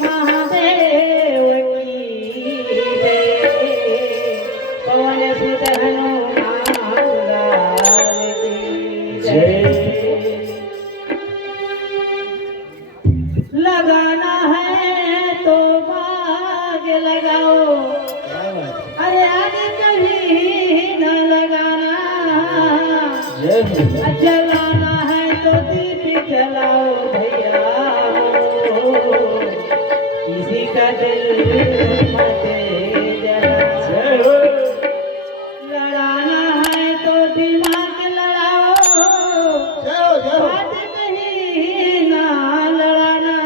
महादेव की पवन सुत हनुमान लाल की जय। लगाना है तो बाग लगाओ, अरे आगे कहीं न लगाना। जलाना है तो दीप जलाओ भैया, किसी का दिल मत जलाओ। लड़ाना है तो दिमाग लड़ाओ, बात कहीं ना लड़ाना।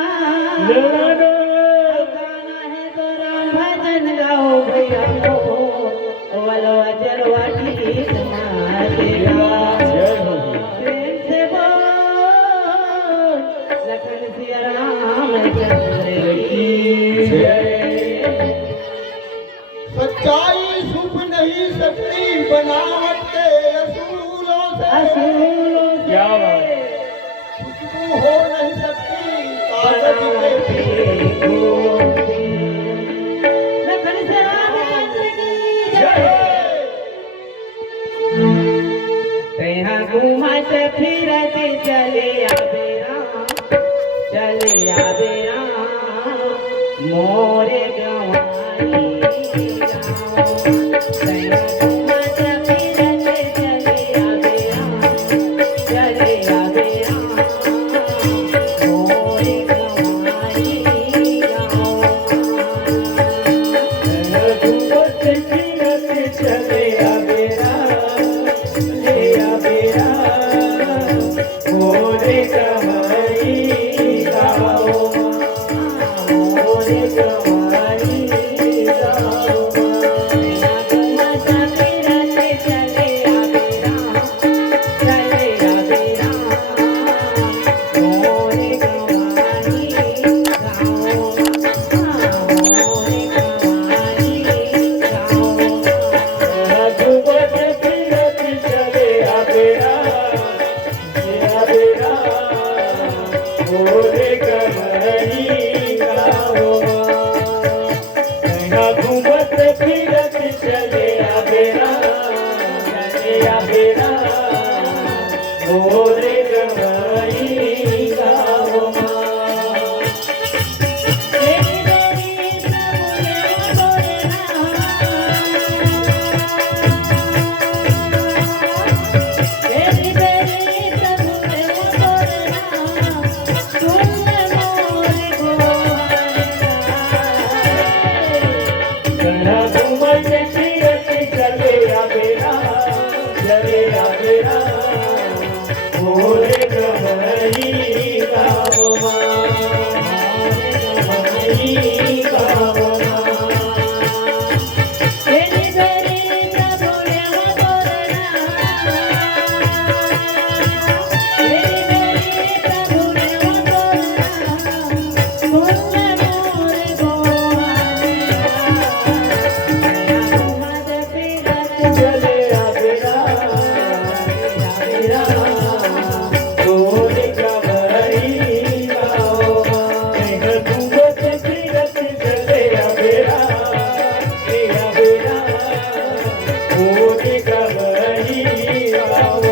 गाना है तो राम भजन गाओ भैया, वलवा जलवा की समाधेगा। प्रेम से बोल लखन सिया रामचंद्र की जय। सच्चाई छुप नहीं सकती बनावट के असूलों से, क्या खुशबू हो नहीं सकती कागज के फूलों से। लखन सिया रामचंद्र की जय। तेहा घूमत फिरत चले आवे राम, चले आवे राम मोरे गंवारी गाँव। तेहा घूमत फिरत चले आवे राम, चले आवे राम मोरे गंवारी गाँव। तेहा घूमत फिरत चले आवे राम, चले आवे राम मोरे गंवारी गाँव, मोरे गंवारी गाँव। तेहा घूमत फिरत चले आवे राम, चले आवे राम मोरे गंवारी गाँव, मोरे गंवारी गाँव। तेहा घूमत फिरत चले आवे राम, चले आवे राम मोरे गंवारी गाँव। तेहा घूमत फिरत चले आवे राम, चले आवे राम मोरे गंवारी गाँव। तेरी बेरी प्रभु ने मोरे तेरी बेरी प्रभु ने मोरे तुमने मोरे गंगा घूमत फिरत चले आवे राम, चले आवे राम मोरे गंवारी गाँव, मोरे गंवारी गाँव। तेरी बेरी प्रभु ने मोरे तेरी बेरी प्रभु ने तुमने मोरे गोवारी घूमत फिरत चले आवे राम, आवे राम मोरे गंवारी गाँव। तेहा घूमत फिरत चले आवे राम, आवे राम मोरे गंवारी गाँव।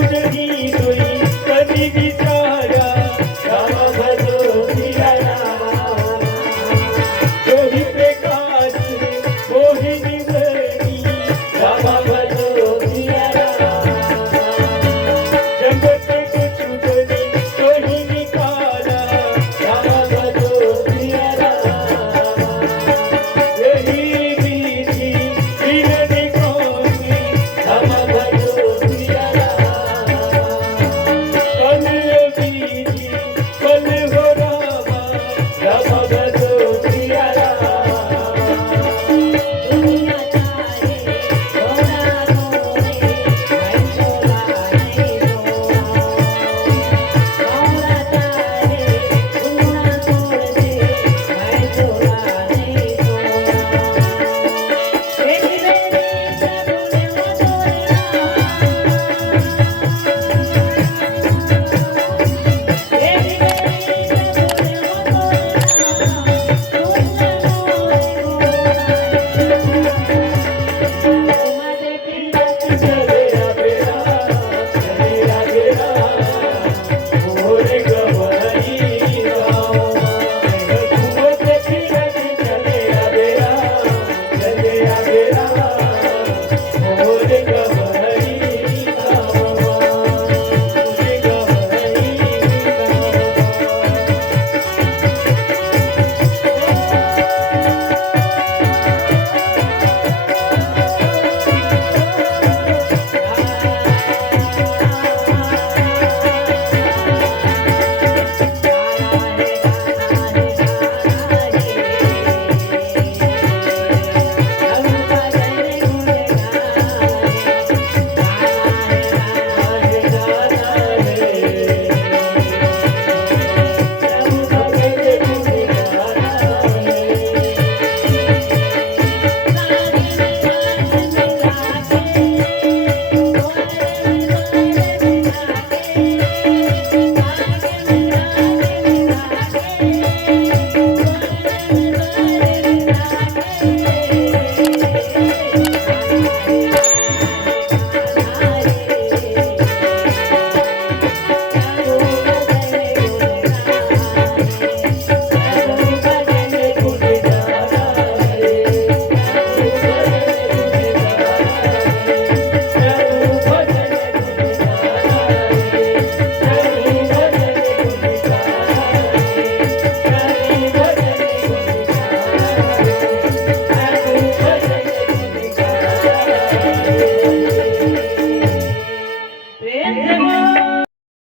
मुझे